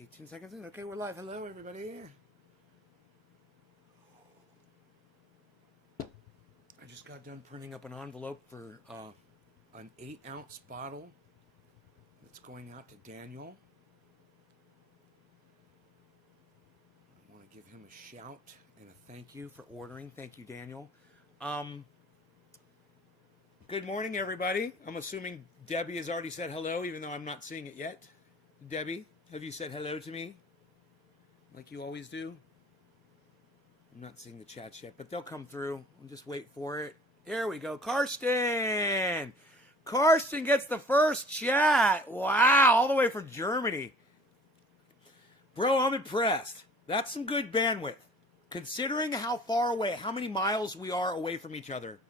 18 seconds in. Okay, we're live. Hello, everybody. I just got done printing up an envelope for an 8-ounce bottle that's going out to Daniel. I want to give him a shout and a thank you for ordering. Thank you, Daniel. Good morning, everybody. I'm assuming Debbie has already said hello, even though I'm not seeing it yet. Debbie, have you said hello to me? Like you always do? I'm not seeing the chats yet, but they'll come through. I'll just wait for it. There we go. Karsten! Karsten gets the first chat. Wow, all the way from Germany. Bro, I'm impressed. That's some good bandwidth. Considering how far away, how many miles we are away from each other.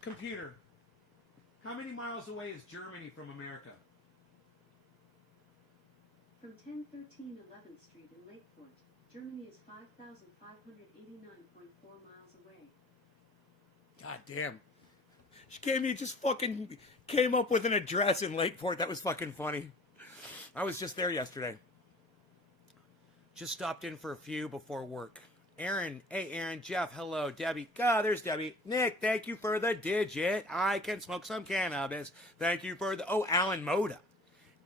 Computer, how many miles away is Germany from America? From 1013 11th Street in Lakeport, Germany is 5,589.4 miles away. God damn. Just fucking came up with an address in Lakeport. That was fucking funny. I was just there yesterday. Just stopped in for a few before work. Aaron, hey Aaron, Jeff, hello, Debbie. There's Debbie. Nick, thank you for the digit. I can smoke some cannabis. Thank you for the, Alan Moda.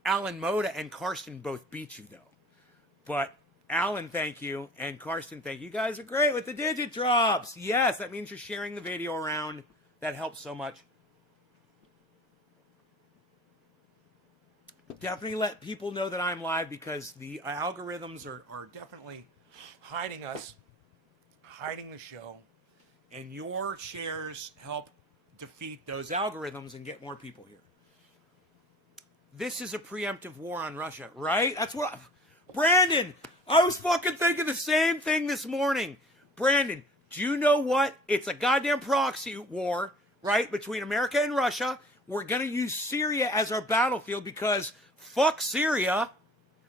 Alan Moda and Karsten both beat you though. But Alan, thank you, and Karsten, thank you. You guys are great with the digit drops. Yes, that means you're sharing the video around. That helps so much. Definitely let people know that I'm live because the algorithms are definitely hiding us. Hiding the show, and your shares help defeat those algorithms and get more people here. This is a preemptive war on Russia, right? That's what Brandon, I was fucking thinking the same thing this morning. Brandon, do you know what? It's a goddamn proxy war, right, between America and Russia. We're going to use Syria as our battlefield because fuck Syria.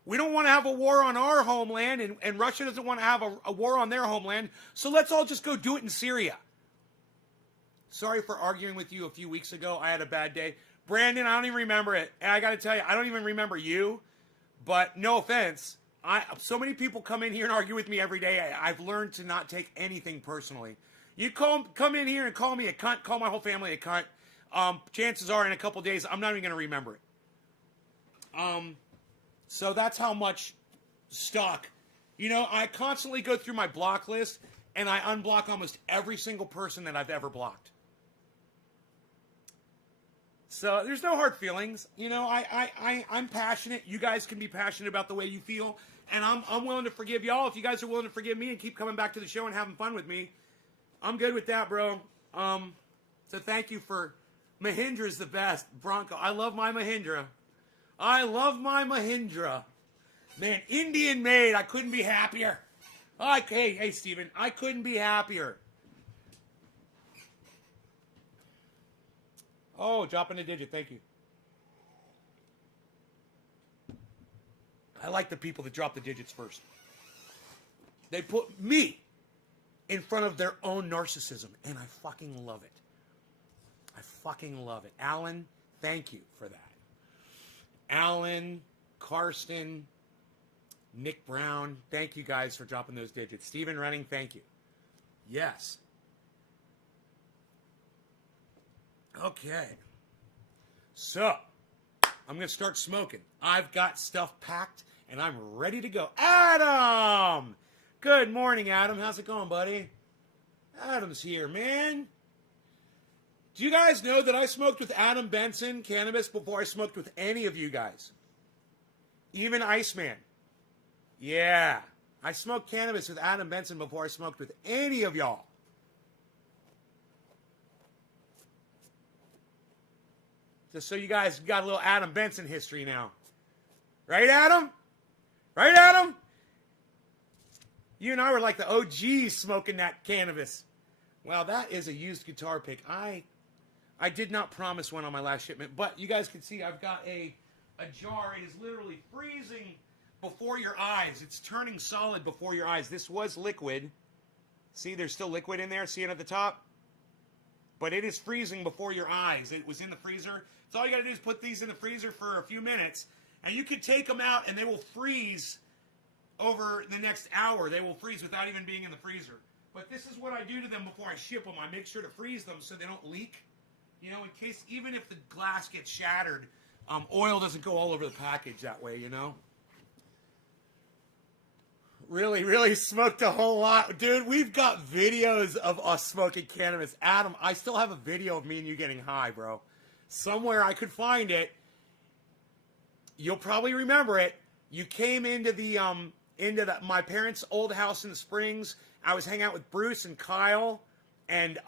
We don't want to have a war on our homeland, and Russia doesn't want to have a war on their homeland, so let's all just go do it in Syria. Sorry for arguing with you a few weeks ago. I had a bad day. Brandon, I don't even remember it. And I got to tell you, I don't even remember you, but no offense. So many people come in here and argue with me every day. I've learned to not take anything personally. You come in here and call me a cunt, call my whole family a cunt. Chances are in a couple days, I'm not even going to remember it. So that's how much stock. You know, I constantly go through my block list, and I unblock almost every single person that I've ever blocked. So there's no hard feelings. You know, I'm passionate. You guys can be passionate about the way you feel, and I'm willing to forgive y'all. If you guys are willing to forgive me and keep coming back to the show and having fun with me, I'm good with that, bro. So thank you for Mahindra's the best. Bronco, I love my Mahindra. I love my Mahindra. Man, Indian made. I couldn't be happier. Hey, Steven. I couldn't be happier. Oh, dropping a digit. Thank you. I like the people that drop the digits first. They put me in front of their own narcissism, and I fucking love it. I fucking love it. Alan, thank you for that. Alan, Karsten, Nick Brown, thank you guys for dropping those digits. Stephen Running, thank you. Yes. Okay. So, I'm going to start smoking. I've got stuff packed, and I'm ready to go. Adam! Good morning, Adam. How's it going, buddy? Adam's here, man. Do you guys know that I smoked with Adam Benson cannabis before I smoked with any of you guys? Even Iceman. Yeah. I smoked cannabis with Adam Benson before I smoked with any of y'all. Just so you guys got a little Adam Benson history now. Right, Adam? Right, Adam? You and I were like the OGs smoking that cannabis. Well, that is a used guitar pick. I did not promise one on my last shipment, but you guys can see I've got a jar. It is literally freezing before your eyes. It's turning solid before your eyes. This was liquid. See, there's still liquid in there. See it at the top? But it is freezing before your eyes. It was in the freezer. So all you got to do is put these in the freezer for a few minutes, And you can take them out and they will freeze over the next hour. They will freeze without even being in the freezer. But this is what I do to them before I ship them. I make sure to freeze them so they don't leak. You know, in case, even if the glass gets shattered, oil doesn't go all over the package that way, you know? Really smoked a whole lot. Dude, we've got videos of us smoking cannabis. Adam, I still have a video of me and you getting high, bro. Somewhere I could find it. You'll probably remember it. You came into my parents' old house in the Springs. I was hanging out with Bruce and Kyle and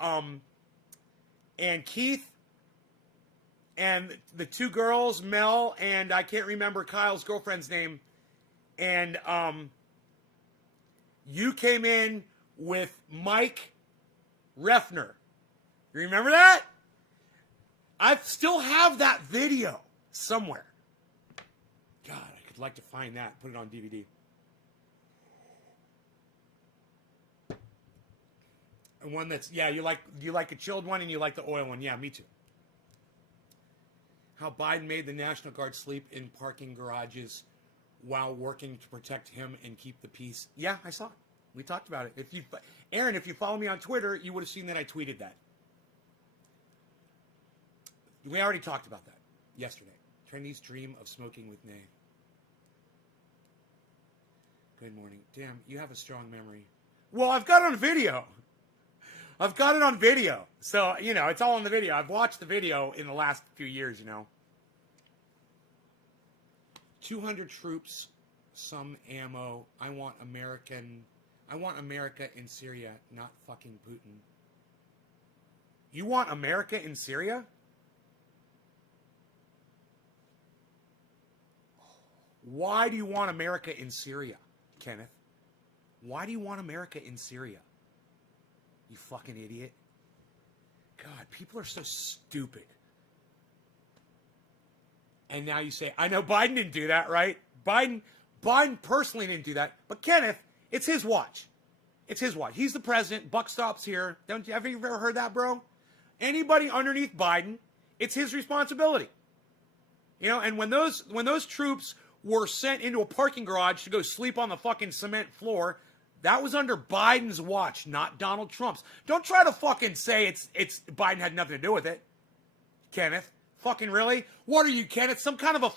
Keith and the two girls, Mel and I can't remember Kyle's girlfriend's name. And you came in with Mike Refner. You remember that? I still have that video somewhere. God, I could like to find that, put it on DVD. And one that's, yeah, you like a chilled one and you like the oil one. Yeah, me too. How Biden made the National Guard sleep in parking garages while working to protect him and keep the peace. Yeah, I saw it. We talked about it. Aaron, if you follow me on Twitter, you would have seen that I tweeted that. We already talked about that yesterday. Trendy's dream of smoking with Nay. Good morning. Damn, you have a strong memory. Well, I've got it on video. I've got it on video. So, you know, it's all on the video. I've watched the video in the last few years, you know. 200 troops, some ammo. I want America in Syria, not fucking Putin. You want America in Syria? Why do you want America in Syria, Kenneth? Why do you want America in Syria? You fucking idiot. God, people are so stupid. And now you say, I know Biden didn't do that, right? Biden personally didn't do that. But Kenneth, it's his watch. It's his watch. He's the president. Buck stops here. Have you ever heard that, bro? Anybody underneath Biden, it's his responsibility. You know, and when those troops were sent into a parking garage to go sleep on the fucking cement floor, that was under Biden's watch, not Donald Trump's. Don't try to fucking say it's Biden had nothing to do with it, Kenneth. Fucking really? What are you, Kenneth? Some kind of a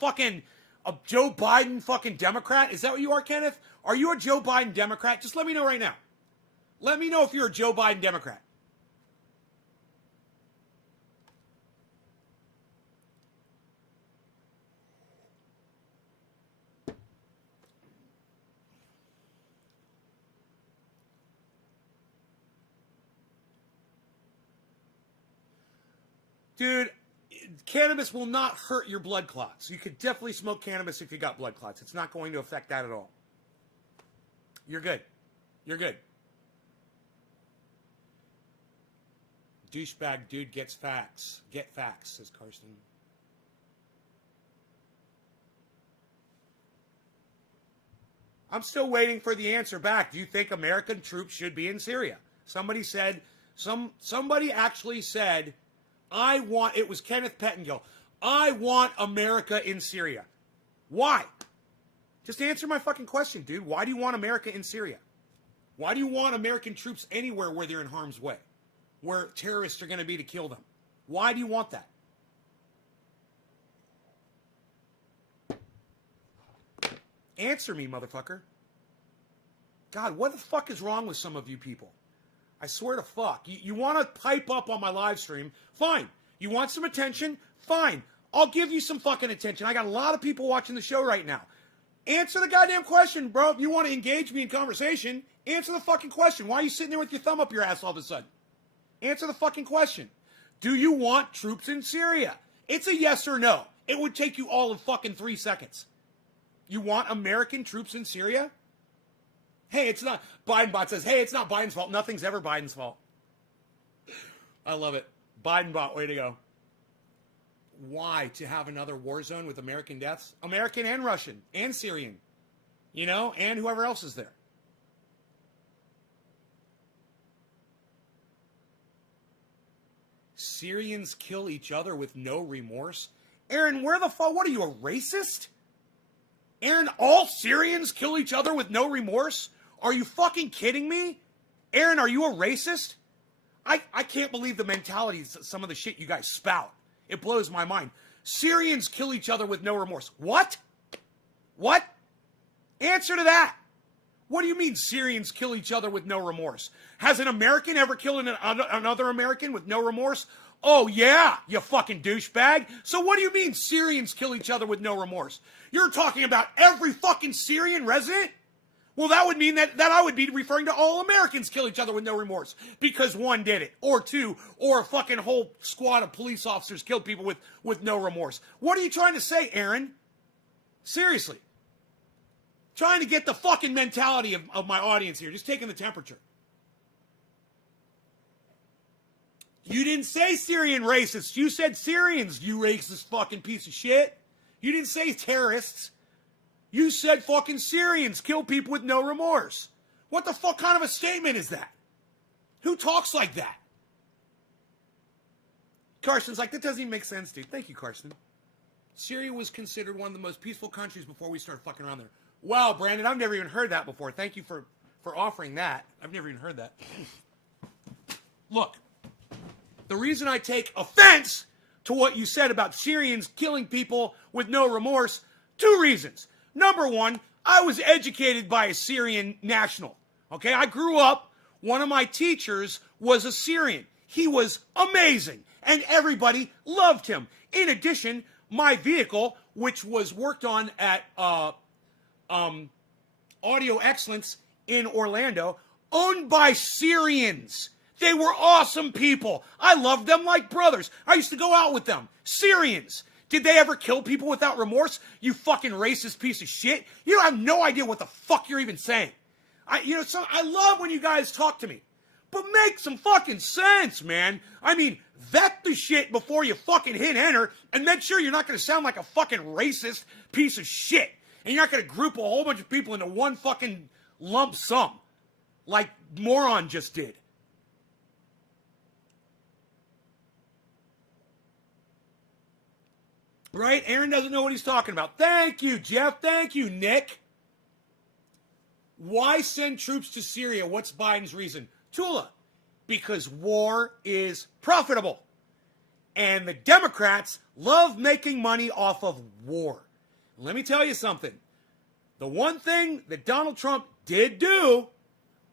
Joe Biden fucking Democrat? Is that what you are, Kenneth? Are you a Joe Biden Democrat? Just let me know right now. Let me know if you're a Joe Biden Democrat. Dude, cannabis will not hurt your blood clots. You could definitely smoke cannabis if you got blood clots. It's not going to affect that at all. You're good. You're good. Douchebag dude gets facts. Get facts, says Karsten. I'm still waiting for the answer back. Do you think American troops should be in Syria? Somebody actually said, it was Kenneth Pettengill. I want America in Syria. Why? Just answer my fucking question, dude. Why do you want America in Syria? Why do you want American troops anywhere where they're in harm's way? Where terrorists are going to be to kill them? Why do you want that? Answer me, motherfucker. God, what the fuck is wrong with some of you people? I swear to fuck. You want to pipe up on my live stream? Fine. You want some attention? Fine. I'll give you some fucking attention. I got a lot of people watching the show right now. Answer the goddamn question, bro. If you want to engage me in conversation, answer the fucking question. Why are you sitting there with your thumb up your ass all of a sudden? Answer the fucking question. Do you want troops in Syria? It's a yes or no. It would take you all of fucking 3 seconds. You want American troops in Syria? Hey, it's not. Biden bot says, hey, it's not Biden's fault. Nothing's ever Biden's fault. I love it. Biden bot, way to go. Why? To have another war zone with American deaths? American and Russian and Syrian. You know, and whoever else is there. Syrians kill each other with no remorse? Aaron, where the fuck? What are you, a racist? Aaron, all Syrians kill each other with no remorse? Are you fucking kidding me? Aaron, are you a racist? I can't believe the mentality, some of the shit you guys spout. It blows my mind. Syrians kill each other with no remorse. What? What? Answer to that. What do you mean Syrians kill each other with no remorse? Has an American ever killed another American with no remorse? Oh, yeah, you fucking douchebag. So what do you mean Syrians kill each other with no remorse? You're talking about every fucking Syrian resident? Well, that would mean that I would be referring to all Americans kill each other with no remorse because one did it, or two, or a fucking whole squad of police officers killed people with no remorse. What are you trying to say, Aaron? Seriously. Trying to get the fucking mentality of my audience here, just taking the temperature. You didn't say Syrian racists. You said Syrians, you racist fucking piece of shit. You didn't say terrorists. You said fucking Syrians kill people with no remorse. What the fuck kind of a statement is that? Who talks like that? Carson's like, that doesn't even make sense, dude. Thank you, Carson. Syria was considered one of the most peaceful countries before we started fucking around there. Wow, Brandon, I've never even heard that before. Thank you for offering that. I've never even heard that. Look, the reason I take offense to what you said about Syrians killing people with no remorse, two reasons. Number one, I was educated by a Syrian national. Okay, I grew up, one of my teachers was a Syrian. He was amazing, and everybody loved him. In addition, my vehicle, which was worked on at Audio Excellence in Orlando, owned by Syrians. They were awesome people. I loved them like brothers. I used to go out with them. Syrians. Did they ever kill people without remorse? You fucking racist piece of shit. You have no idea what the fuck you're even saying. I love when you guys talk to me. But make some fucking sense, man. I mean, vet the shit before you fucking hit enter and make sure you're not going to sound like a fucking racist piece of shit. And you're not going to group a whole bunch of people into one fucking lump sum like Moron just did. Right? Aaron doesn't know what he's talking about. Thank you, Jeff. Thank you, Nick. Why send troops to Syria? What's Biden's reason? Tula, because war is profitable. And the Democrats love making money off of war. Let me tell you something. The one thing that Donald Trump did do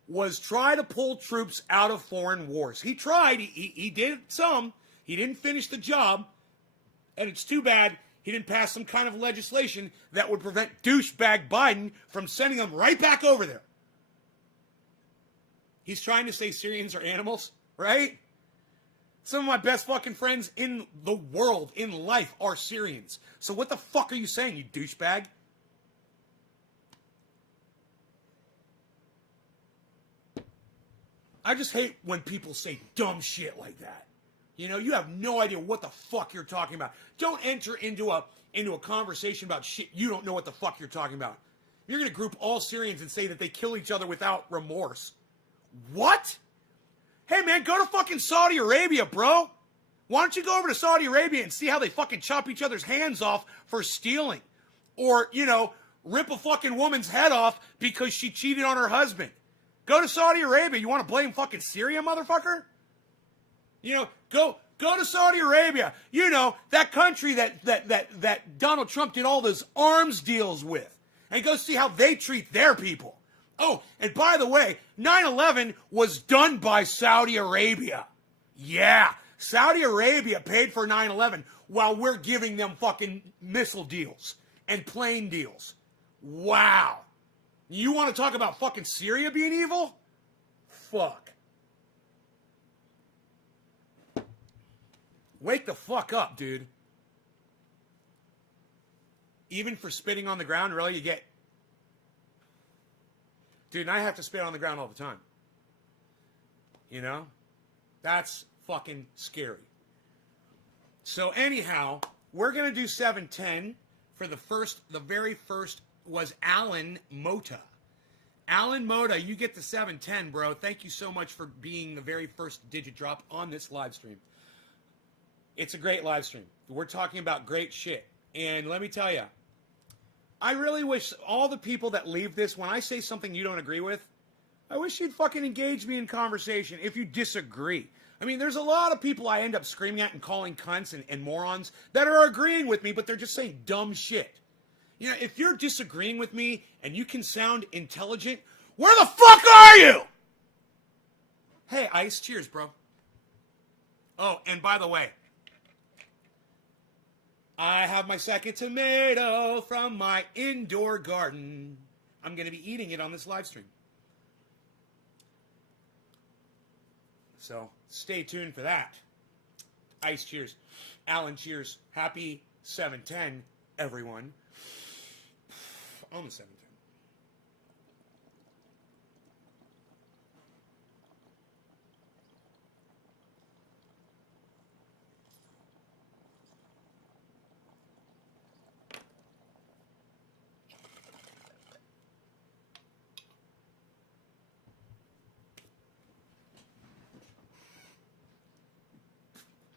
was try to pull troops out of foreign wars. He tried. He did some. He didn't finish the job. And it's too bad he didn't pass some kind of legislation that would prevent douchebag Biden from sending them right back over there. He's trying to say Syrians are animals, right? Some of my best fucking friends in the world, in life, are Syrians. So what the fuck are you saying, you douchebag? I just hate when people say dumb shit like that. You know, you have no idea what the fuck you're talking about. Don't enter into a conversation about shit you don't know what the fuck you're talking about. You're going to group all Syrians and say that they kill each other without remorse. What? Hey, man, go to fucking Saudi Arabia, bro. Why don't you go over to Saudi Arabia and see how they fucking chop each other's hands off for stealing? Or, you know, rip a fucking woman's head off because she cheated on her husband. Go to Saudi Arabia. You want to blame fucking Syria, motherfucker? You know, go to Saudi Arabia. You know, that country that Donald Trump did all those arms deals with. And go see how they treat their people. Oh, and by the way, 9/11 was done by Saudi Arabia. Yeah, Saudi Arabia paid for 9/11 while we're giving them fucking missile deals and plane deals. Wow. You want to talk about fucking Syria being evil? Fuck. Wake the fuck up, dude. Even for spitting on the ground, really, you get... Dude, and I have to spit on the ground all the time. You know? That's fucking scary. So anyhow, we're going to do 710 for the very first was Alan Mota. Alan Mota, you get the 710, bro. Thank you so much for being the very first digit drop on this live stream. It's a great live stream. We're talking about great shit. And let me tell you, I really wish all the people that leave this, when I say something you don't agree with, I wish you'd fucking engage me in conversation if you disagree. I mean, there's a lot of people I end up screaming at and calling cunts and morons that are agreeing with me, but they're just saying dumb shit. You know, if you're disagreeing with me and you can sound intelligent, where the fuck are you? Hey, Ice, cheers, bro. Oh, and by the way, I have my second tomato from my indoor garden. I'm going to be eating it on this live stream. So stay tuned for that. Ice, cheers. Alan, cheers. Happy 7/10, everyone. Almost 7/10.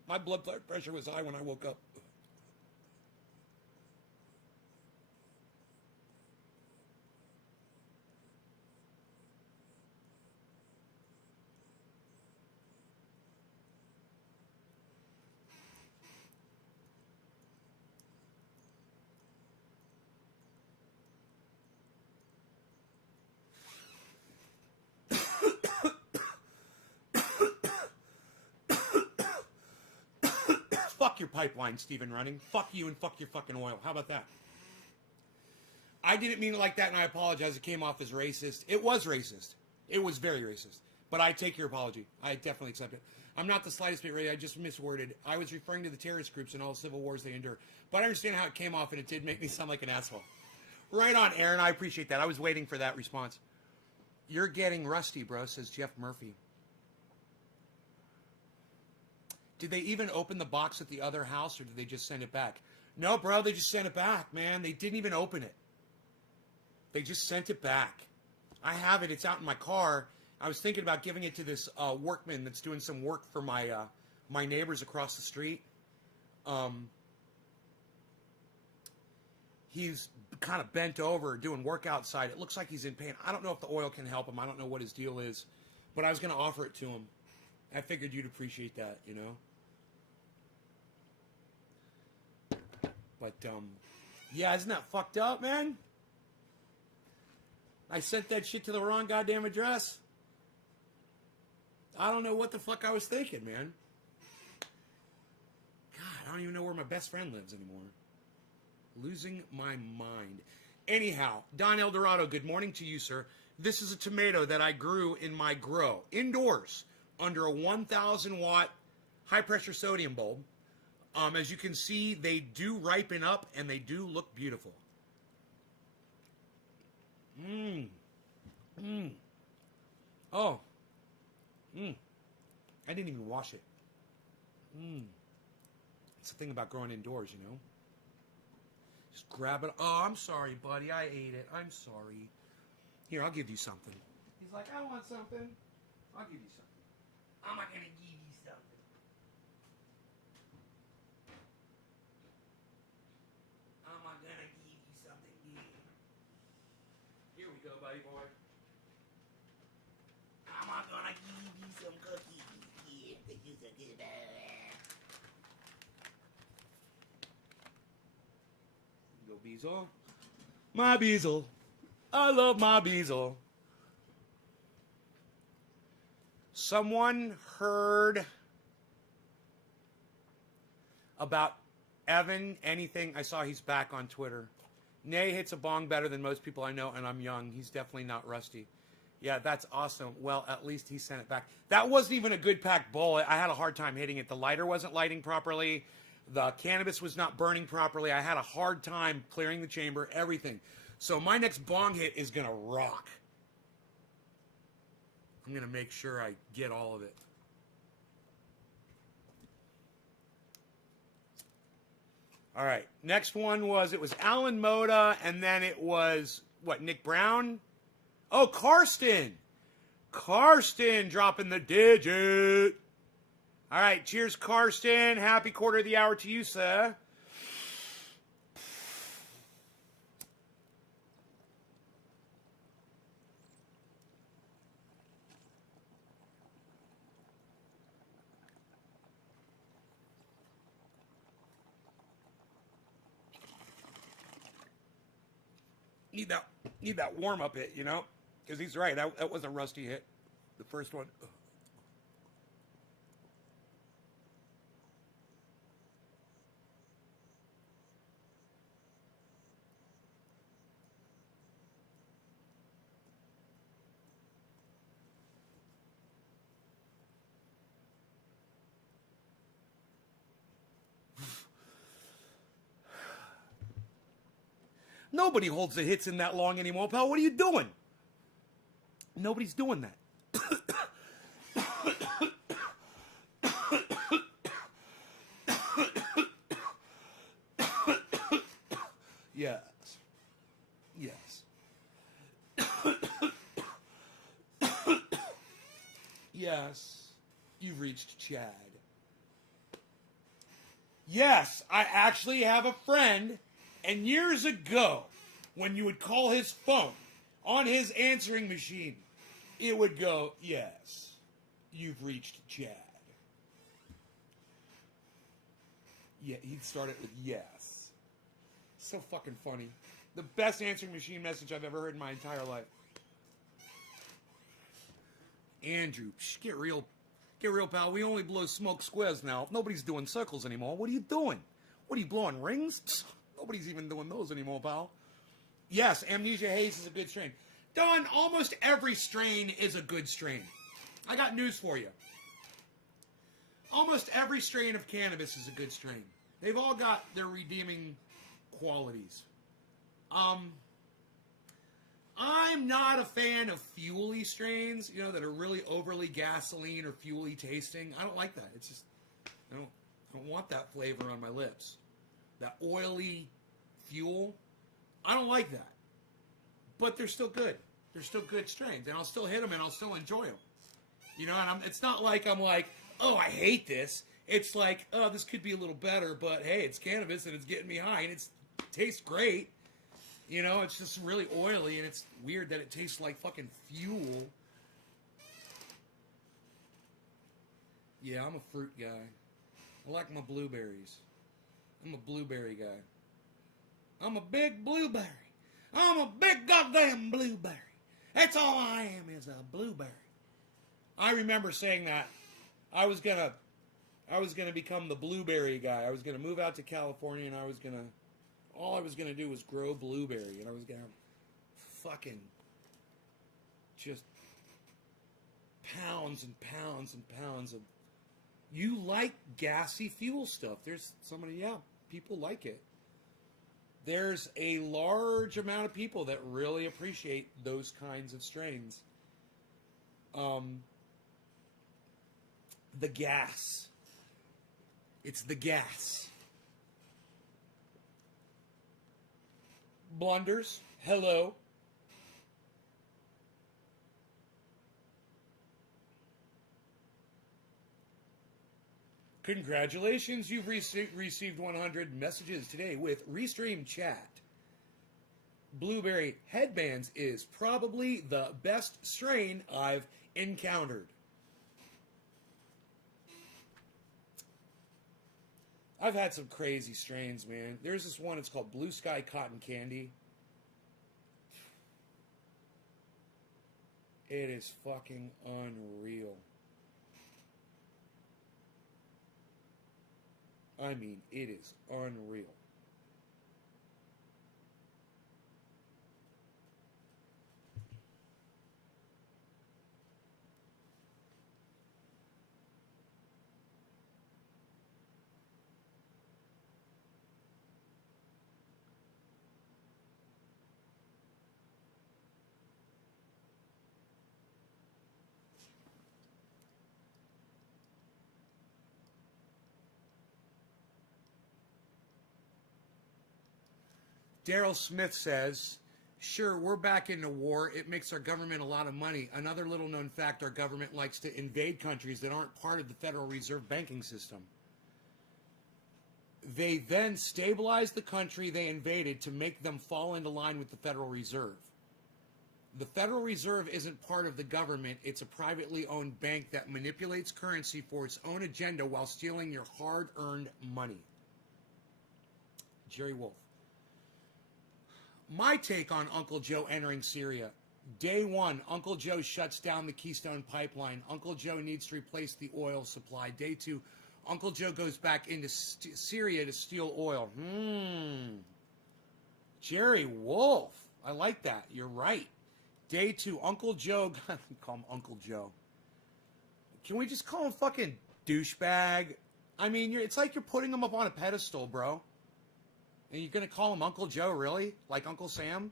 My blood pressure was high when I woke up. Fuck your pipeline, Stephen Running. Fuck you and fuck your fucking oil. How about that? I didn't mean it like that, and I apologize. It came off as racist. It was racist. It was very racist. But I take your apology. I definitely accept it. I'm not the slightest bit racist. I just misworded. I was referring to the terrorist groups and all the civil wars they endure. But I understand how it came off, and it did make me sound like an asshole. Right on, Aaron. I appreciate that. I was waiting for that response. You're getting rusty, bro, says Jeff Murphy. Did they even open the box at the other house, or did they just send it back? No, bro, they just sent it back, man. They didn't even open it. They just sent it back. I have it. It's out in my car. I was thinking about giving it to this workman that's doing some work for my my neighbors across the street. He's kind of bent over doing work outside. It looks like he's in pain. I don't know if the oil can help him. I don't know what his deal is. But I was going to offer it to him. I figured you'd appreciate that, you know? But, yeah, isn't that fucked up, man? I sent that shit to the wrong goddamn address. I don't know what the fuck I was thinking, man. God, I don't even know where my best friend lives anymore. Losing my mind. Anyhow, Don Eldorado, good morning to you, sir. This is a tomato that I grew in my grow, indoors, under a 1,000 watt high pressure sodium bulb. As you can see, they do ripen up and they do look beautiful. Oh. I didn't even wash it. It's the thing about growing indoors, you know. Just grab it. Oh, I'm sorry, buddy. I ate it. I'm sorry. Here, I'll give you something. He's like, I want something. I'll give you something. I'm not going to give you something. I'm not going to give you something. Here we go, buddy boy. I'm not going to give you some cookies. Yeah, think you're so good. Go, Beazle. My Beazle. I love my Beazle. Someone heard about Evan anything. I saw he's back on Twitter. Nay hits a bong better than most people I know, and I'm young. He's definitely not rusty. Yeah, that's awesome. Well, at least he sent it back. That wasn't even a good packed bowl. I had a hard time hitting it. The lighter wasn't lighting properly. The cannabis was not burning properly. I had a hard time clearing the chamber, everything. So my next bong hit is going to rock. I'm going to make sure I get all of it. All right. Next one was, it was Alan Moda, and then it was, what, Nick Brown? Oh, Karsten. Karsten dropping the digit. All right. Cheers, Karsten. Happy quarter of the hour to you, sir. need that warm up hit, you know? Because he's right. That was a rusty hit. The first one. Nobody holds the hits in that long anymore, pal. What are you doing? Nobody's doing that. Yes. Yes. Yes. You've reached Chad. Yes, I actually have a friend, and years ago, when you would call his phone on his answering machine, it would go, yes, you've reached Chad. Yeah, he'd start it with yes. So fucking funny. The best answering machine message I've ever heard in my entire life. Andrew, get real, pal. We only blow smoke squares now. Nobody's doing circles anymore. What are you doing? What are you blowing, rings? Nobody's even doing those anymore, pal. Yes, Amnesia Haze is a good strain. Don, almost every strain is a good strain. I got news for you. Almost every strain of cannabis is a good strain. They've all got their redeeming qualities. I'm not a fan of fuely strains, you know, that are really overly gasoline or fuely tasting. I don't like that. It's just, I don't want that flavor on my lips. That oily fuel, I don't like that. But they're still good. They're still good strains, and I'll still hit them and I'll still enjoy them. You know, and it's not like I'm like, oh, I hate this. It's like, oh, this could be a little better, but hey, it's cannabis and it's getting me high and it tastes great. You know, it's just really oily, and it's weird that it tastes like fucking fuel. Yeah, I'm a fruit guy. I like my blueberries. I'm a blueberry guy. I'm a big blueberry. I'm a big goddamn blueberry. That's all I am, is a blueberry. I remember saying that. I was gonna become the blueberry guy. I was gonna move out to California, and all I was going to do was grow blueberry, and I was going to fucking just pounds and pounds and pounds of... You like gassy fuel stuff. There's somebody, yeah, people like it. There's a large amount of people that really appreciate those kinds of strains. The gas. It's the gas. Blunders, hello. Congratulations, you've received 100 messages today with Restream Chat. Blueberry Headbands is probably the best strain I've encountered. I've had some crazy strains, man. There's this one, it's called Blue Sky Cotton Candy. It is fucking unreal. I mean, it is unreal. Daryl Smith says, sure, we're back into war. It makes our government a lot of money. Another little known fact, our government likes to invade countries that aren't part of the Federal Reserve banking system. They then stabilize the country they invaded to make them fall into line with the Federal Reserve. The Federal Reserve isn't part of the government. It's a privately owned bank that manipulates currency for its own agenda while stealing your hard-earned money. Jerry Wolf. My take on Uncle Joe entering Syria. Day one, Uncle Joe shuts down the Keystone Pipeline. Uncle Joe needs to replace the oil supply. Day two, Uncle Joe goes back into Syria to steal oil. Jerry Wolf. I like that. You're right. Day two, Uncle Joe. Call him Uncle Joe. Can we just call him fucking douchebag? I mean, it's like you're putting him up on a pedestal, bro. And you're going to call him Uncle Joe, really? Like Uncle Sam?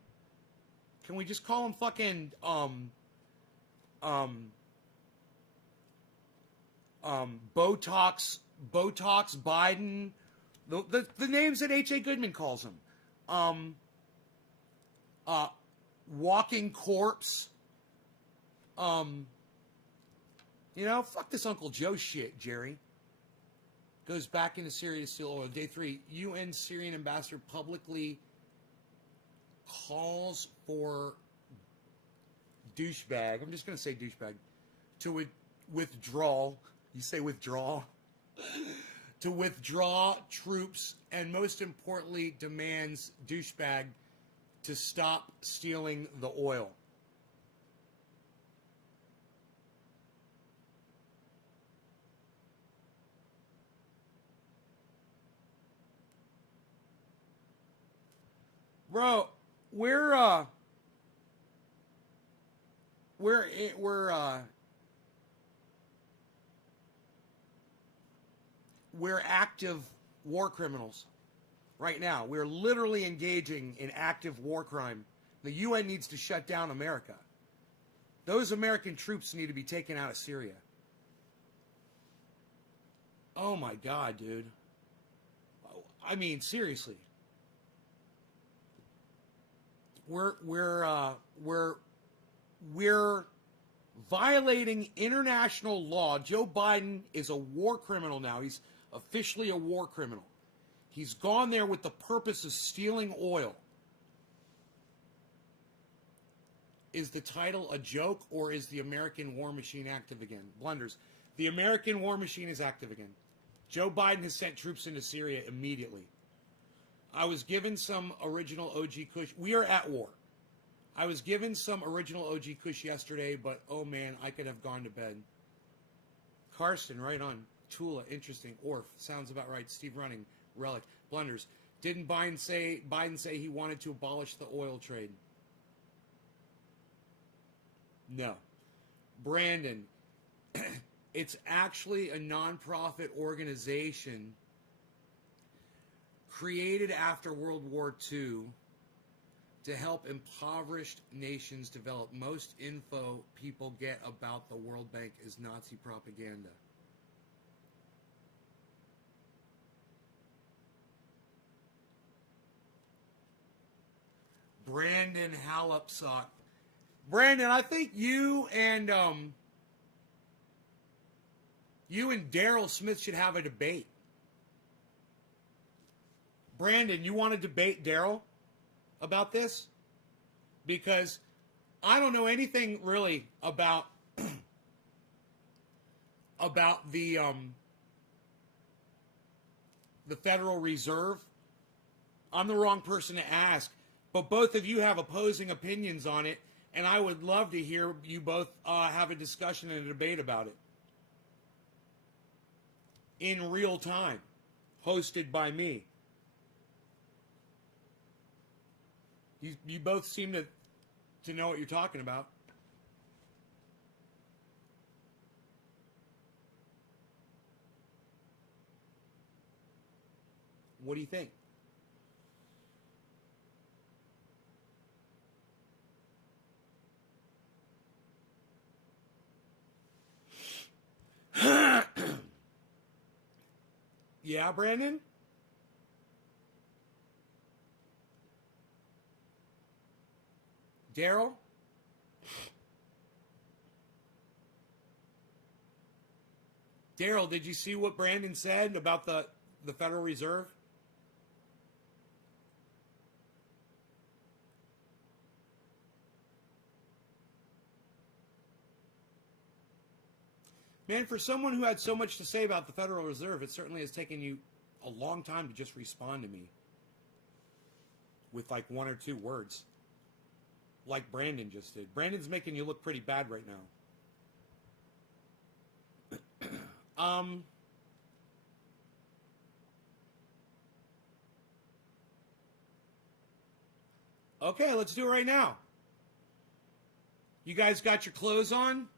Can we just call him fucking, Botox Biden? The names that H.A. Goodman calls him. Walking corpse. Fuck this Uncle Joe shit, Jerry. Goes back into Syria to steal oil. Day three, UN Syrian ambassador publicly calls for douchebag. I'm just going to say douchebag. To withdraw. You say withdraw. To withdraw troops, and most importantly, demands douchebag to stop stealing the oil. Bro, we're active war criminals right now. We're literally engaging in active war crime. The UN needs to shut down America. Those American troops need to be taken out of Syria. Oh my God, dude. I mean, seriously. We're violating international law. Joe Biden is a war criminal now. He's officially a war criminal. He's gone there with the purpose of stealing oil. Is the title a joke, or is the American war machine active again? Blunders. The American war machine is active again. Joe Biden has sent troops into Syria immediately. I was given some original OG Kush. We are at war. I was given some original OG Kush yesterday, but oh man, I could have gone to bed. Karsten, right on. Tula, interesting. Orf, sounds about right. Steve Running, Relic. Blunders. Didn't Biden say he wanted to abolish the oil trade? No. Brandon, it's actually a nonprofit organization created after World War II to help impoverished nations develop. Most info people get about the World Bank is Nazi propaganda. Brandon Halupsock. Brandon, I think you and Daryl Smith should have a debate. Brandon, you want to debate Daryl about this? Because I don't know anything really about the Federal Reserve. I'm the wrong person to ask, but both of you have opposing opinions on it, and I would love to hear you both have a discussion and a debate about it in real time, hosted by me. You both seem to know what you're talking about. What do you think? Yeah, Brandon? Daryl? Daryl, did you see what Brandon said about the Federal Reserve? Man, for someone who had so much to say about the Federal Reserve, it certainly has taken you a long time to just respond to me. with like 1 or 2 words, like Brandon just did. Brandon's making you look pretty bad right now. Okay, let's do it right now. You guys got your clothes on?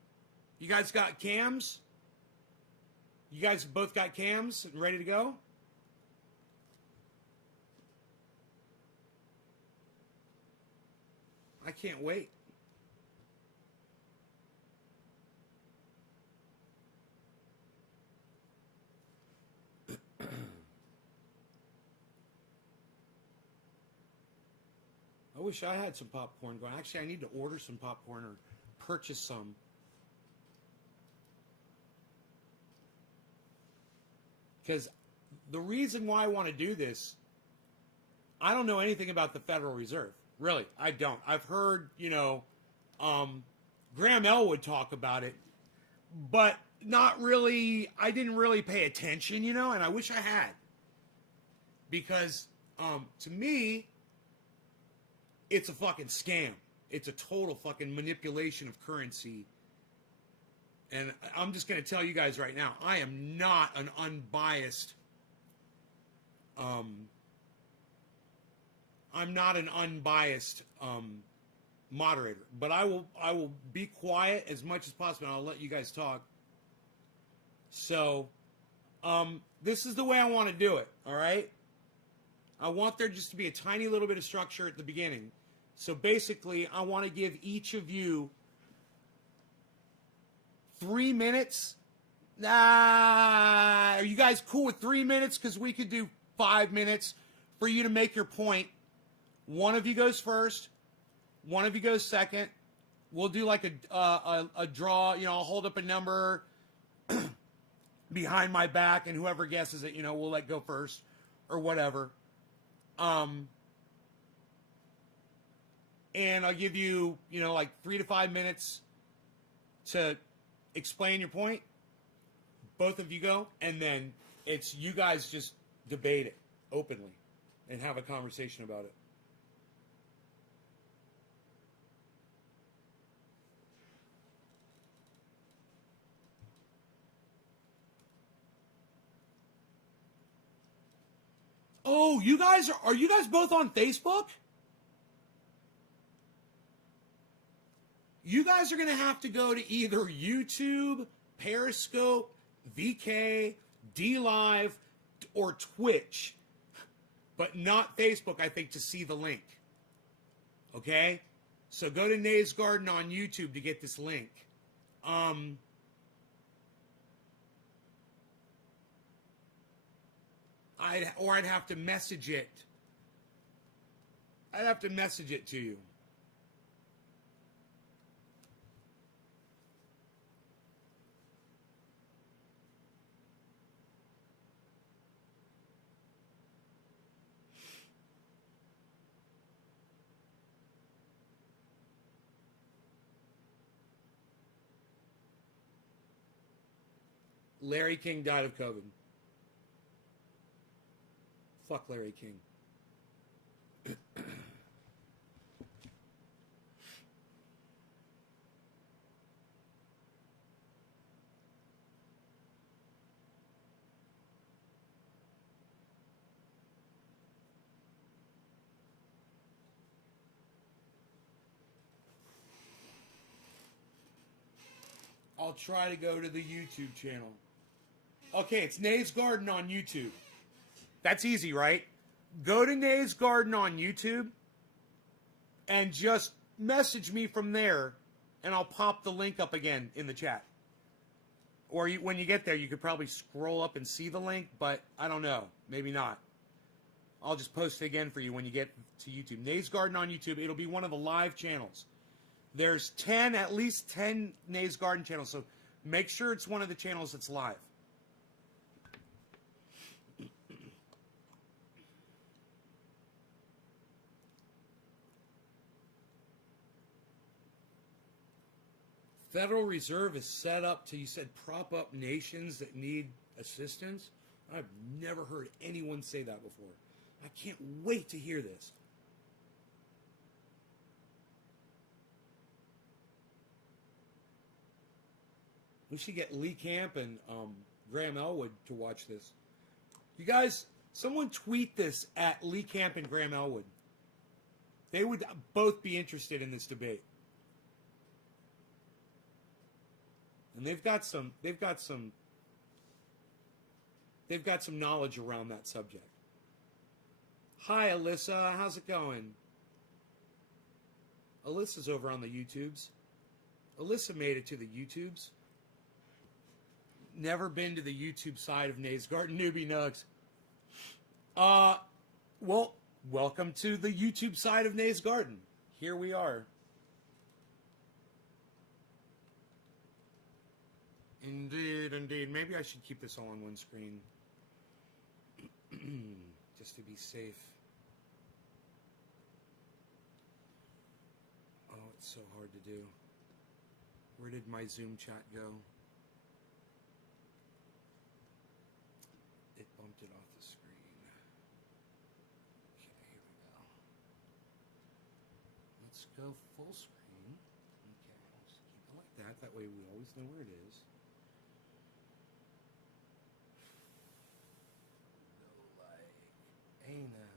You guys got cams? You guys both got cams and ready to go? I can't wait. I wish I had some popcorn going. Actually, I need to order some popcorn or purchase some. Because the reason why I want to do this, I don't know anything about the Federal Reserve. Really, I don't. I've heard, Graham Elwood talk about it, but not really. I didn't really pay attention, and I wish I had. Because to me, it's a fucking scam. It's a total fucking manipulation of currency. And I'm just going to tell you guys right now, I am not an unbiased, moderator. But I will be quiet as much as possible, and I'll let you guys talk. So, this is the way I want to do it, all right? I want there just to be a tiny little bit of structure at the beginning. So basically, I want to give each of you 3 minutes. Are you guys cool with 3 minutes? Because we could do 5 minutes for you to make your point. One of you goes first. One of you goes second. We'll do like a draw. I'll hold up a number behind my back, and whoever guesses it, we'll let go first or whatever. And I'll give you, like 3 to 5 minutes to explain your point. Both of you go, and then it's you guys just debate it openly and have a conversation about it. Oh, are you guys both on Facebook? You guys are going to have to go to either YouTube, Periscope, VK, DLive, or Twitch, but not Facebook, I think, to see the link. Okay? So go to Nays Garden on YouTube to get this link. I'd have to message it. I'd have to message it to you. Larry King died of COVID. Fuck Larry King. I'll try to go to the YouTube channel. Okay, it's Nays Garden on YouTube. That's easy, right? Go to Nays Garden on YouTube and just message me from there, and I'll pop the link up again in the chat. Or when you get there, you could probably scroll up and see the link, but I don't know. Maybe not. I'll just post it again for you when you get to YouTube. Nays Garden on YouTube. It'll be one of the live channels. There's at least 10 Nays Garden channels, so make sure it's one of the channels that's live. Federal Reserve is set up to, you said, prop up nations that need assistance? I've never heard anyone say that before. I can't wait to hear this. We should get Lee Camp and Graham Elwood to watch this. You guys, someone tweet this at Lee Camp and Graham Elwood. They would both be interested in this debate. And they've got some knowledge around that subject. Hi, Alyssa. How's it going? Alyssa's over on the YouTubes. Alyssa made it to the YouTubes. Never been to the YouTube side of Nays Garden. Newbie Nugs. Well, welcome to the YouTube side of Nays Garden. Here we are. Indeed, indeed. Maybe I should keep this all on one screen. Just to be safe. Oh, it's so hard to do. Where did my Zoom chat go? It bumped it off the screen. Okay, here we go. Let's go full screen. Okay, let's keep it like that. That way we always know where it is. Go like, hey now,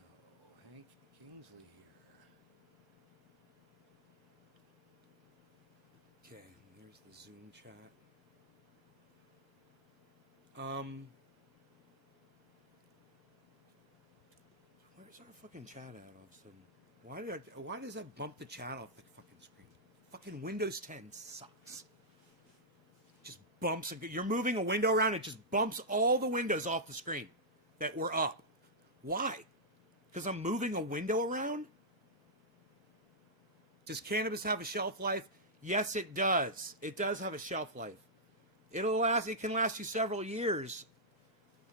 Hank Kingsley here. Okay, there's the Zoom chat. Where's our fucking chat at all of a sudden? Why does that bump the chat off the fucking screen? Fucking Windows 10 sucks. Just bumps. You're moving a window around, it just bumps all the windows off the screen that were up. Why? Because I'm moving a window around? Does cannabis have a shelf life? Yes, it does. It does have a shelf life. It can last you several years,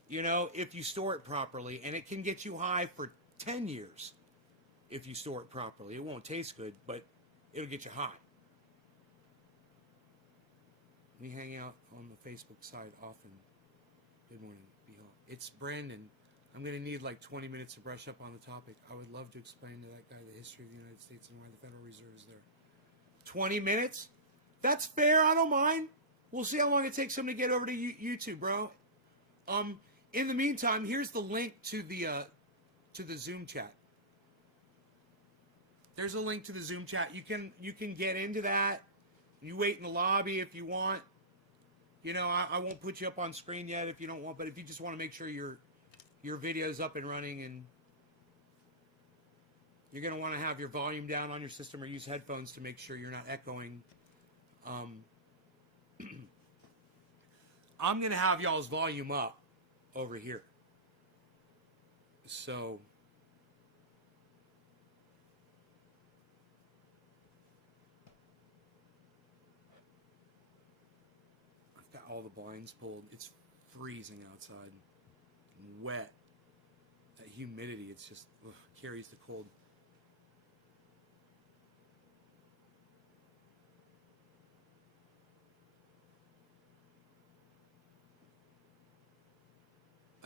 you know, if you store it properly, and it can get you high for 10 years if you store it properly. It won't taste good, but it'll get you high. We hang out on the Facebook side often. Good morning, Behold. It's Brandon. I'm going to need like 20 minutes to brush up on the topic. I would love to explain to that guy the history of the United States and why the Federal Reserve is there. 20 minutes? That's fair. I don't mind. We'll see how long it takes him to get over to YouTube, bro. In the meantime, here's the link to the Zoom chat. There's a link to the Zoom chat. You can get into that. You wait in the lobby if you want. You know, I won't put you up on screen yet if you don't want, but if you just want to make sure your video's up and running, and you're going to want to have your volume down on your system or use headphones to make sure you're not echoing. I'm going to have y'all's volume up over here. So I've got all the blinds pulled. It's freezing outside. And wet. That humidity, it's just carries the cold.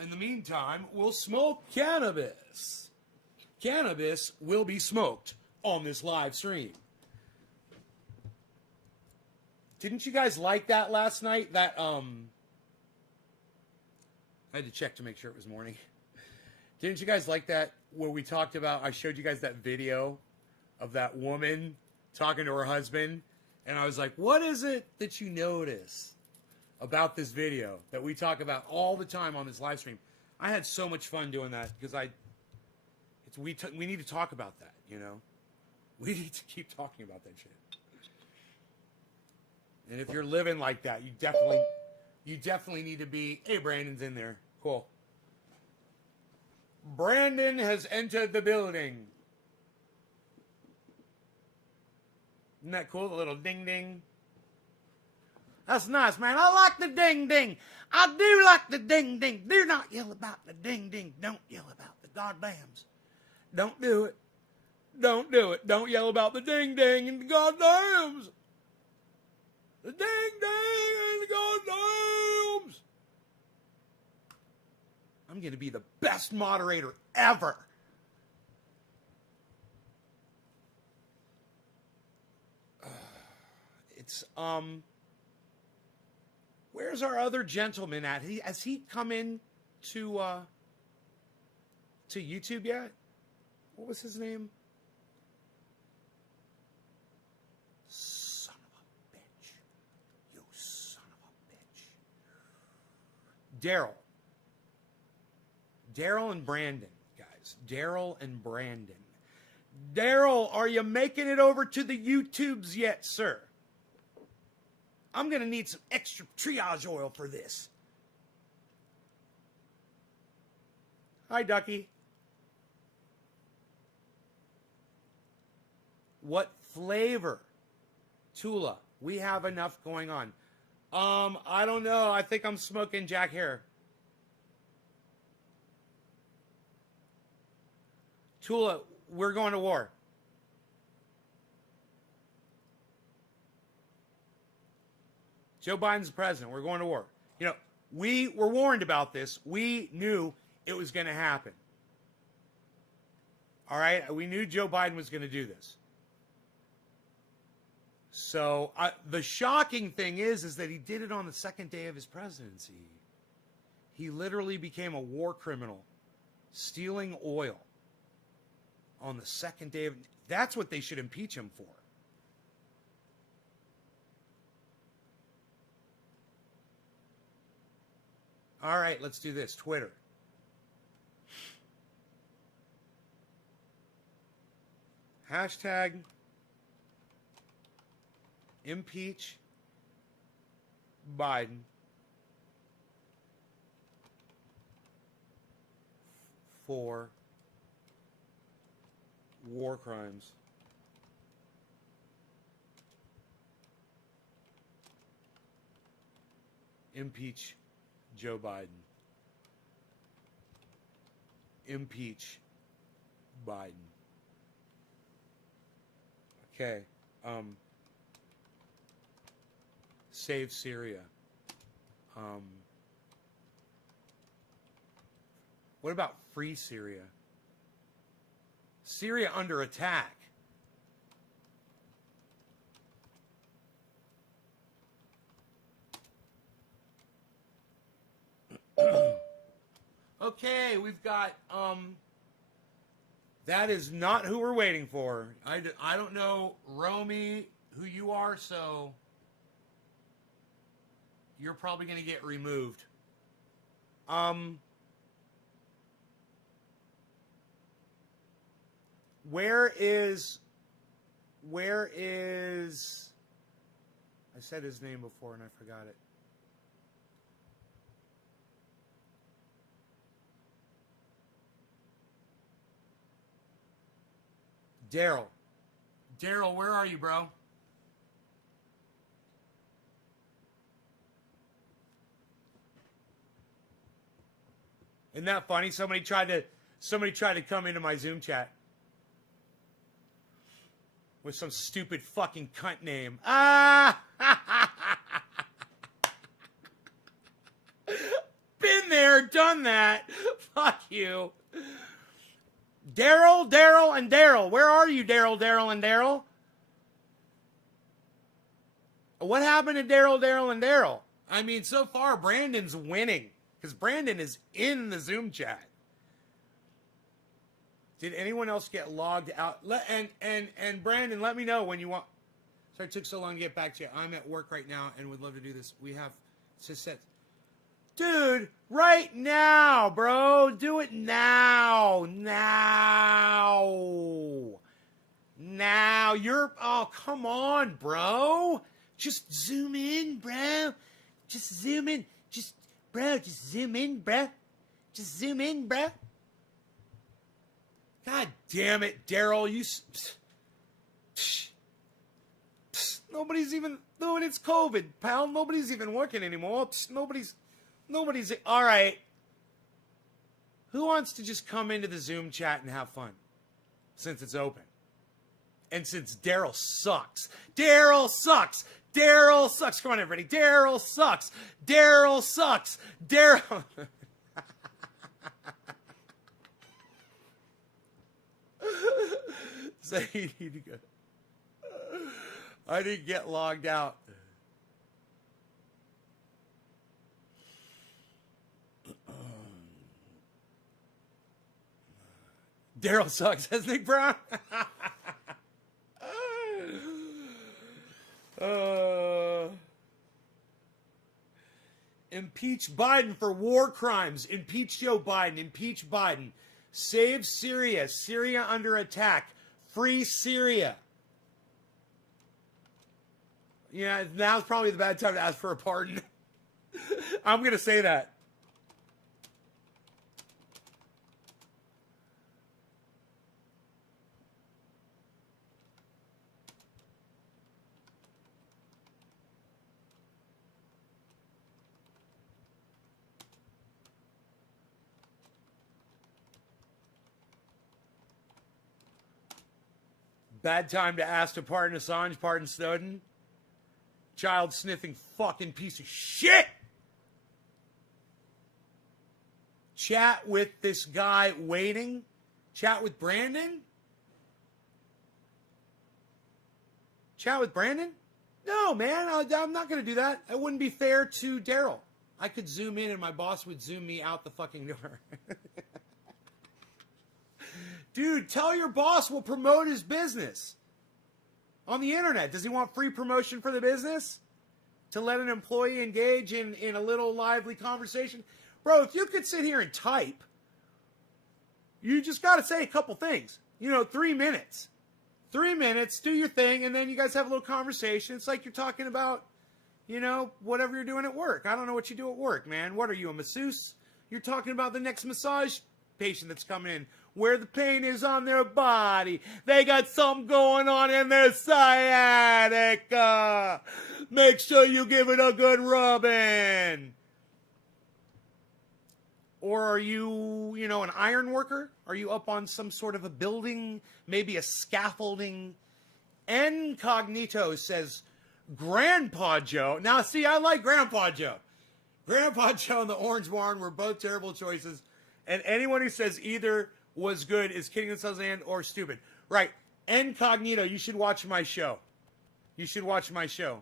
In the meantime, we'll smoke cannabis. Cannabis will be smoked on this live stream. Didn't you guys like that last night? That I had to check to make sure it was morning. Didn't you guys like that where we talked about, I showed you guys that video of that woman talking to her husband, and I was like, what is it that you notice about this video that we talk about all the time on this live stream? I had so much fun doing that because we need to talk about that, you know? We need to keep talking about that shit. And if you're living like that, you definitely need to be, hey, Brandon's in there. Cool. Brandon has entered the building. Isn't that cool? The little ding ding. That's nice, man. I like the ding ding. I do like the ding ding. Do not yell about the ding ding. Don't yell about the goddams. Don't do it. Don't do it. Don't yell about the ding ding and the goddams. The ding ding and the goddams. I'm going to be the best moderator ever. It's, Where's our other gentleman at? Has he come in to YouTube yet? What was his name? Son of a bitch. You son of a bitch. Daryl and Brandon, guys. Daryl and Brandon. Daryl, are you making it over to the YouTubes yet, sir? I'm going to need some extra triage oil for this. Hi, Ducky. What flavor? Tula, we have enough going on. I don't know. I think I'm smoking Jack Hare. Tula, we're going to war. Joe Biden's president. We're going to war. You know, we were warned about this. We knew it was going to happen. All right? We knew Joe Biden was going to do this. So the shocking thing is that he did it on the second day of his presidency. He literally became a war criminal, stealing oil on the second day of... That's what they should impeach him for. All right, let's do this. Twitter. Hashtag impeach Biden for war crimes. Impeach Joe Biden. Impeach Biden. Okay. Save Syria. What about free Syria? Syria under attack. Okay, we've got, that is not who we're waiting for. I don't know, Romy, who you are, so you're probably going to get removed. Where is, I said his name before and I forgot it. Daryl. Daryl, where are you, bro? Isn't that funny? Somebody tried to come into my Zoom chat with some stupid fucking cunt name. Ah! Been there, done that. Fuck you. Daryl, and Daryl. Where are you, Daryl, and Daryl? What happened to Daryl, and Daryl? I mean, so far, Brandon's winning. Because Brandon is in the Zoom chat. Did anyone else get logged out? And Brandon, let me know when you want. Sorry it took so long to get back to you. I'm at work right now and would love to do this. We have set. Dude, right now, bro. Do it now. Now. Oh, come on, bro. Just zoom in, bro. Just zoom in. Just zoom in, bro. Just zoom in, bro. God damn it, Daryl. Nobody's even... No, it's COVID, pal. Nobody's even working anymore. Nobody's... All right. Who wants to just come into the Zoom chat and have fun? Since it's open. And since Daryl sucks. Daryl sucks. Come on, everybody. Daryl sucks. So you need to go. I didn't get logged out. Daryl sucks, says Nick Brown. Impeach Biden for war crimes. Impeach Joe Biden. Impeach Biden. Save Syria. Syria under attack. Free Syria. Yeah, now's probably the bad time to ask for a pardon. I'm going to say that. Bad time to ask to pardon Assange, pardon Snowden. Child sniffing fucking piece of shit. Chat with this guy waiting. Chat with Brandon. Chat with Brandon? No, man, I'm not going to do that. That wouldn't be fair to Daryl. I could zoom in and my boss would zoom me out the fucking door. Dude, tell your boss we'll promote his business on the internet. Does he want free promotion for the business? To let an employee engage in a little lively conversation? Bro, if you could sit here and type, you just got to say a couple things. 3 minutes. 3 minutes, do your thing, and then you guys have a little conversation. It's like you're talking about, whatever you're doing at work. I don't know what you do at work, man. What are you, a masseuse? You're talking about the next massage patient that's coming in, where the pain is on their body. They got something going on in their sciatica. Make sure you give it a good rubbing. Or are you, an iron worker? Are you up on some sort of a building, maybe a scaffolding? Incognito says, Grandpa Joe. Now, see, I like Grandpa Joe. Grandpa Joe and the Orange Barn were both terrible choices. And anyone who says either was good is kidding themselves and or stupid. Right. Incognito, you should watch my show. You should watch my show.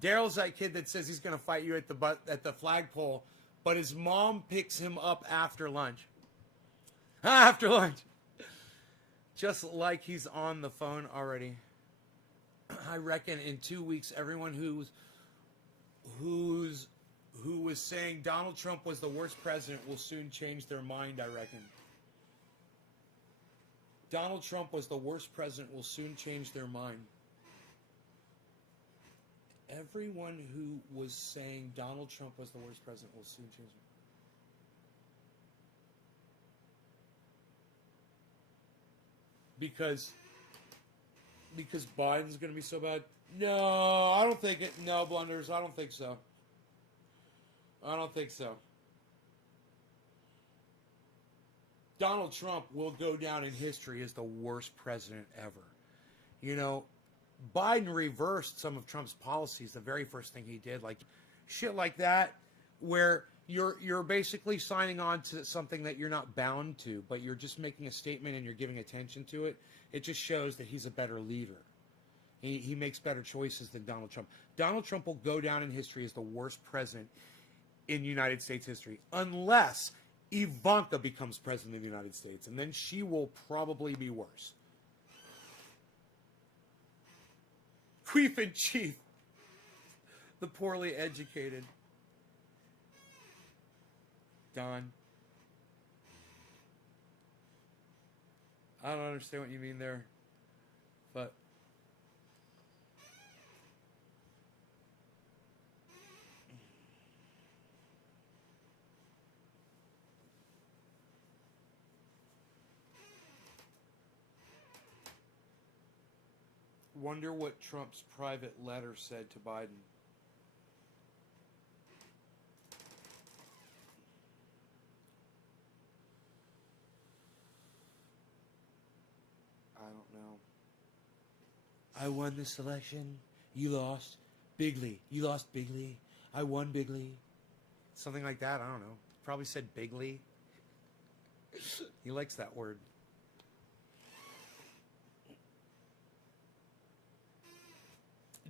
Daryl's that kid that says he's going to fight you at the flagpole, but his mom picks him up after lunch. After lunch. Just like he's on the phone already. I reckon in 2 weeks, everyone who was saying Donald Trump was the worst president will soon change their mind, I reckon. Donald Trump was the worst president will soon change their mind. Everyone who was saying Donald Trump was the worst president will soon change their mind. Because Biden's going to be so bad? No, I don't think it. No, Blunders, I don't think so. I don't think so. Donald Trump will go down in history as the worst president ever. Biden reversed some of Trump's policies. The very first thing he did, like shit like that, where you're basically signing on to something that you're not bound to, but you're just making a statement and you're giving attention to it. It just shows that he's a better leader. He makes better choices than Donald Trump. Donald Trump will go down in history as the worst president in United States history, unless Ivanka becomes president of the United States, and then she will probably be worse. Queef in chief, the poorly educated. Don. I don't understand what you mean there, but wonder what Trump's private letter said to Biden. I don't know. I won this election. You lost bigly. You lost bigly. I won bigly. Something like that. I don't know. Probably said bigly. He likes that word.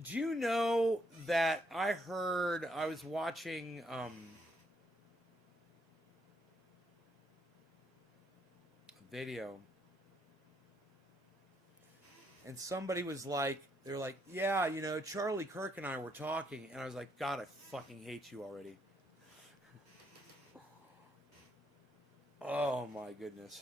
Do you know that I was watching a video and somebody was like, they're like, yeah, you know, Charlie Kirk and I were talking, and I was like, God, I fucking hate you already. Oh my goodness.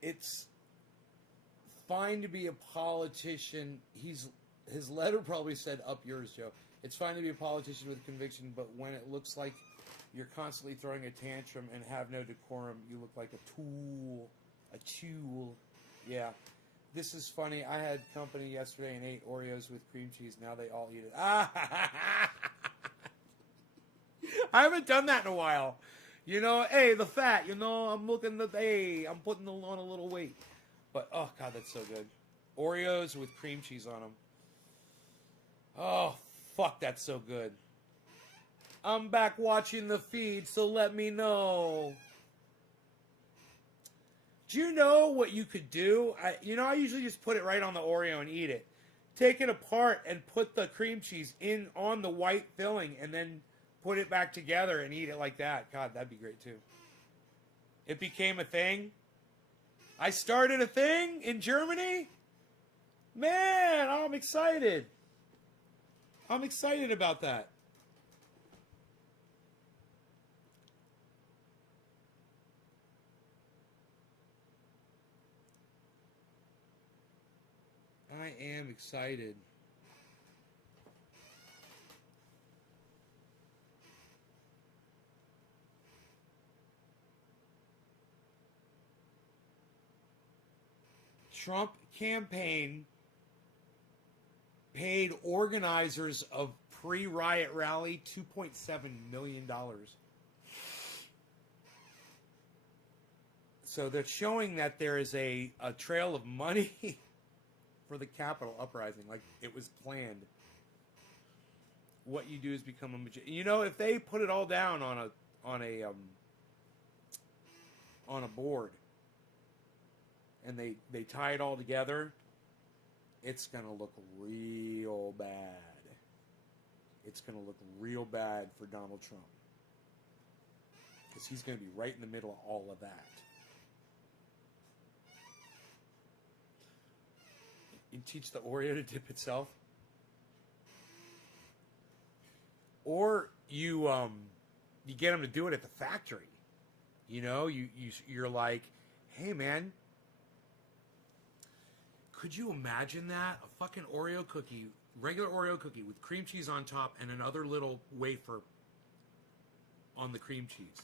It's fine to be a politician. His letter probably said up yours, Joe. It's fine to be a politician with conviction, but when it looks like you're constantly throwing a tantrum and have no decorum, you look like a tool. A tool. Yeah. This is funny. I had company yesterday and ate Oreos with cream cheese. Now they all eat it. Ah! I haven't done that in a while. You know, hey, the fat, you know, I'm putting on a little weight. But, oh, God, that's so good. Oreos with cream cheese on them. Oh, fuck, that's so good. I'm back watching the feed, so let me know. Do you know what you could do? I usually just put it right on the Oreo and eat it. Take it apart and put the cream cheese in on the white filling and then put it back together and eat it like that. God, that'd be great too. It became a thing. I started a thing in Germany. Man, I'm excited. I'm excited about that. I am excited. Trump campaign paid organizers of pre-riot rally $2.7 million. So they're showing that there is a trail of money for the Capitol uprising, like it was planned. What you do is become a magician. You know, if they put it all down on a board and they tie it all together, it's gonna look real bad. It's gonna look real bad for Donald Trump because he's gonna be right in the middle of all of that. You teach the Oreo to dip itself, or you get them to do it at the factory. You know, you're like, hey man, could you imagine that? A fucking Oreo cookie, regular Oreo cookie with cream cheese on top and another little wafer on the cream cheese.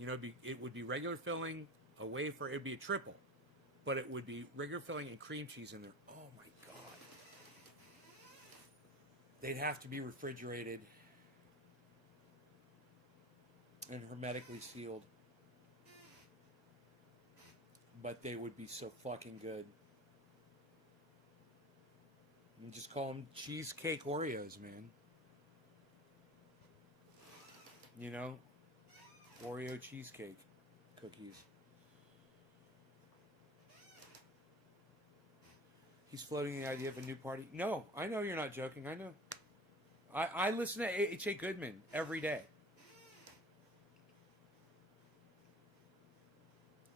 You know, it would be regular filling, a wafer. It'd be a triple. But it would be regular filling and cream cheese in there. Oh my God. They'd have to be refrigerated and hermetically sealed. But they would be so fucking good. You just call them cheesecake Oreos, man. You know? Oreo cheesecake cookies. He's floating the idea of a new party. No, I know you're not joking. I know. I listen to H.A. Goodman every day.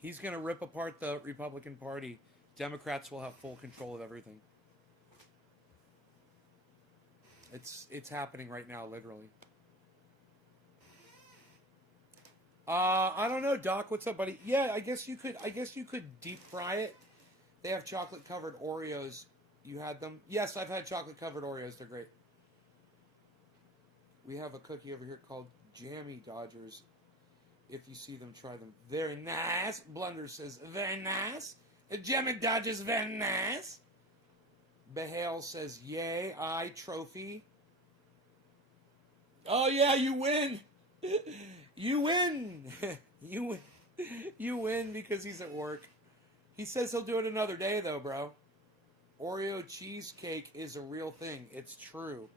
He's going to rip apart the Republican Party. Democrats will have full control of everything. It's happening right now, literally. I don't know, Doc. What's up, buddy? Yeah, I guess you could deep fry it. They have chocolate covered Oreos. You had them? Yes, I've had chocolate covered Oreos. They're great. We have a cookie over here called Jammy Dodgers. If you see them, try them. Very nice. Blunder says, very nice. Jammy Dodgers, very nice. Behale says, yay, I trophy. Oh, yeah, you win. You win. You win. You win because he's at work. He says he'll do it another day, though, bro. Oreo cheesecake is a real thing. It's true.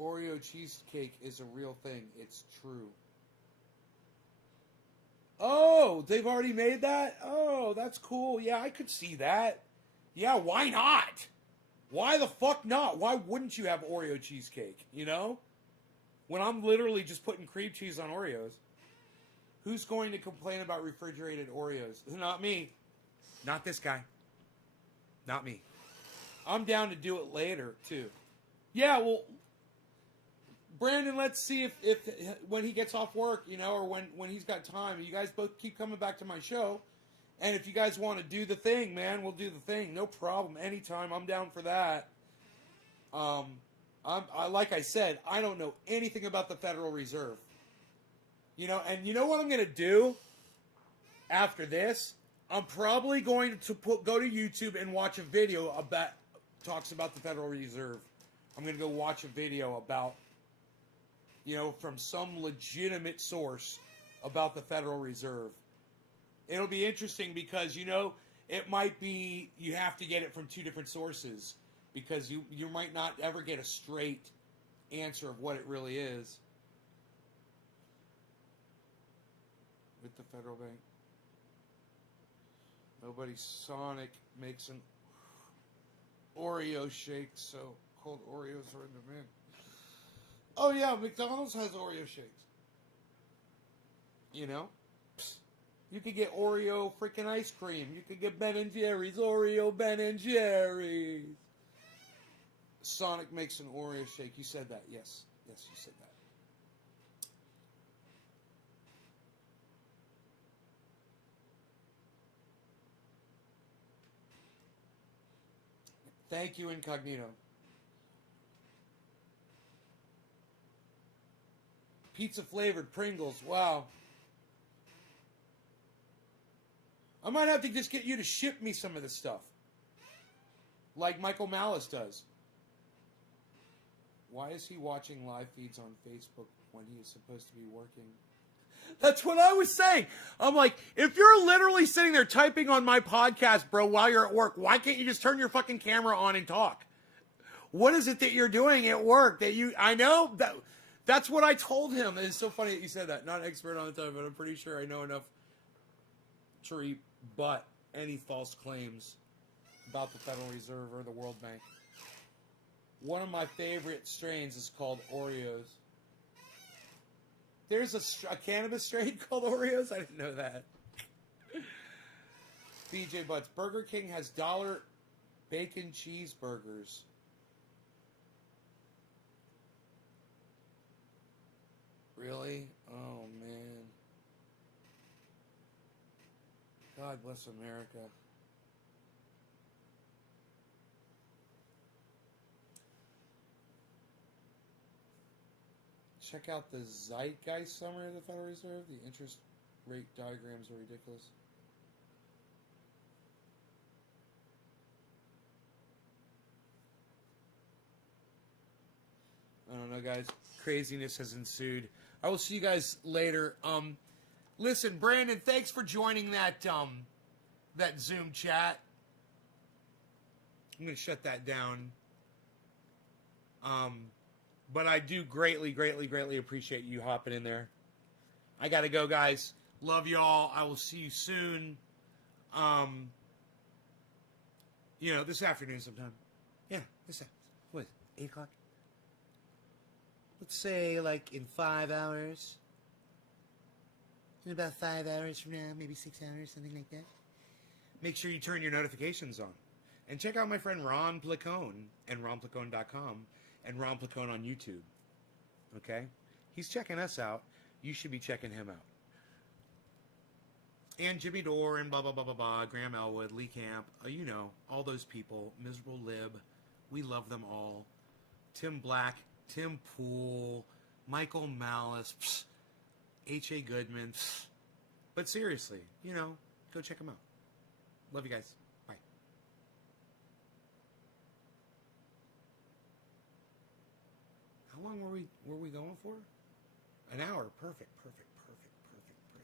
Oreo cheesecake is a real thing. It's true. Oh, they've already made that? Oh, that's cool. Yeah, I could see that. Yeah, why not? Why the fuck not? Why wouldn't you have Oreo cheesecake, you know? When I'm literally just putting cream cheese on Oreos. Who's going to complain about refrigerated Oreos? Not me. Not this guy. Not me. I'm down to do it later, too. Yeah, well, Brandon, let's see if when he gets off work, you know, or when he's got time. You guys both keep coming back to my show. And if you guys want to do the thing, man, we'll do the thing. No problem. Anytime. I'm down for that. Like I said, I don't know anything about the Federal Reserve. You know, and you know what I'm going to do after this? I'm probably going to go to YouTube and watch a video talks about the Federal Reserve. I'm going to go watch a video about, you know, from some legitimate source about the Federal Reserve. It'll be interesting because, you know, it might be you have to get it from two different sources because you might not ever get a straight answer of what it really is. With the federal bank. Nobody Sonic makes an Oreo shake, so cold Oreos are in demand. Oh yeah, McDonald's has Oreo shakes. You know? Psst. You could get Oreo freaking ice cream. You could get Ben & Jerry's Oreo Ben & Jerry's. Sonic makes an Oreo shake. You said that. Yes. Yes, you said that. Thank you, Incognito. Pizza flavored Pringles. Wow. I might have to just get you to ship me some of this stuff. Like Michael Malice does. Why is he watching live feeds on Facebook when he is supposed to be working? That's what I was saying. I'm like, if you're literally sitting there typing on my podcast, bro, while you're at work, why can't you just turn your fucking camera on and talk? What is it that you're doing at work I know that's what I told him. It's so funny that you said that. Not an expert on the topic, but I'm pretty sure I know enough to rebut any false claims about the Federal Reserve or the World Bank. One of my favorite strains is called Oreos. There's a cannabis strain called Oreos? I didn't know that. BJ Butts. Burger King has $1 bacon cheeseburgers. Really? Oh, man. God bless America. Check out the Zeitgeist summary of the Federal Reserve. The interest rate diagrams are ridiculous. I don't know, guys. Craziness has ensued. I will see you guys later. Listen, Brandon, thanks for joining that Zoom chat. I'm going to shut that down. But I do greatly, greatly, greatly appreciate you hopping in there. I got to go, guys. Love y'all. I will see you soon. This afternoon sometime. Yeah, what is it, 8 o'clock? Let's say, like, in 5 hours. In about 5 hours from now, maybe 6 hours, something like that. Make sure you turn your notifications on. And check out my friend Ron Placone and ronplacone.com. And Ron Placone on YouTube. Okay? He's checking us out. You should be checking him out. And Jimmy Dore and blah, blah, blah, blah, blah. Graham Elwood, Lee Camp. All those people. Miserable Lib. We love them all. Tim Black. Tim Poole. Michael Malice. H.A. Goodman. But seriously, go check them out. Love you guys. Bye. How long were we going for? An hour. Perfect.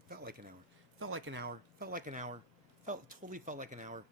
Felt like an hour. Totally felt like an hour.